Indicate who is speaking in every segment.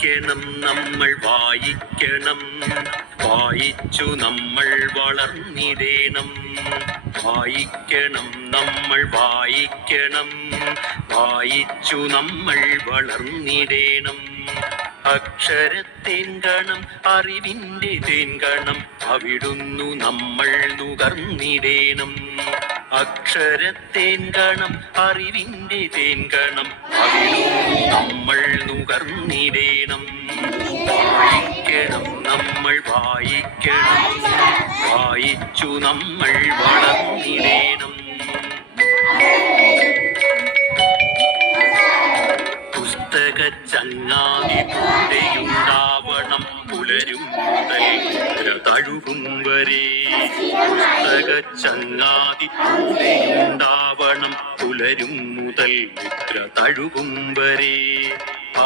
Speaker 1: വായിക്കണം നമ്മൾ വായിക്കണം. വായിച്ചു നമ്മൾ വളർന്നിടേണം. വായിക്കണം നമ്മൾ വായിക്കണം. വായിച്ചു നമ്മൾ വളർന്നിടേണം. അക്ഷരത്തേൻകണം അറിവിന്റെ തേൻകണം അവിടുന്നു നമ്മൾ നുകർന്നിടേണം. അക്ഷരത്തേൻകണം അറിവിന്റെ തേൻകണം അവിടുന്നു നമ്മൾ നുകർന്നിടേണം. നമ്മൾ വായിക്കണം. വായിച്ചു നമ്മൾ വളർന്നിടേണം. പുസ്തക ചങ്ങാതി കൂടെയുണ്ടാവണം പുലരും മുതൽ തഴുകും വരെ. പുസ്തക ചങ്ങാതി കൂടെയുണ്ടാവണം പുലരും മുതൽ മുദ്ര തഴുകും വരെ.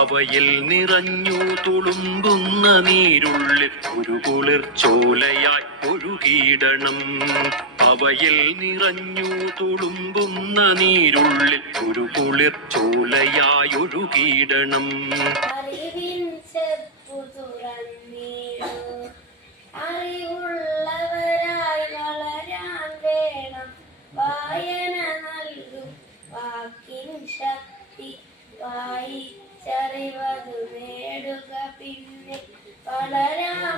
Speaker 1: അവയിൽ നിറഞ്ഞു തുളുമ്പുന്ന നീരുള്ളിൽ ഒരു കുളിർച്ചോലയായി ഒഴുകിയിടണം. അവയിൽ നിറഞ്ഞു തുളുമ്പുന്ന നീരുള്ളിൽ ഒരു കുളിർച്ചോലയായി ഒഴുകിയിടണം.
Speaker 2: അറിവുള്ളവരായി വളരാൻ വേണം. വായന നൽകും വാക്കിൻ ശക്തി വായിച്ചറിവതു നേടുക പിന്നെ വളരാം.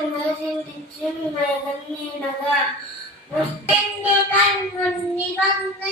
Speaker 2: വായിച്ചെടുന്ന് ചിന്തിച്ച് വിവേകം നേടുക പുസ്തന്റെ കൺമുന്നിൽ വന്ന്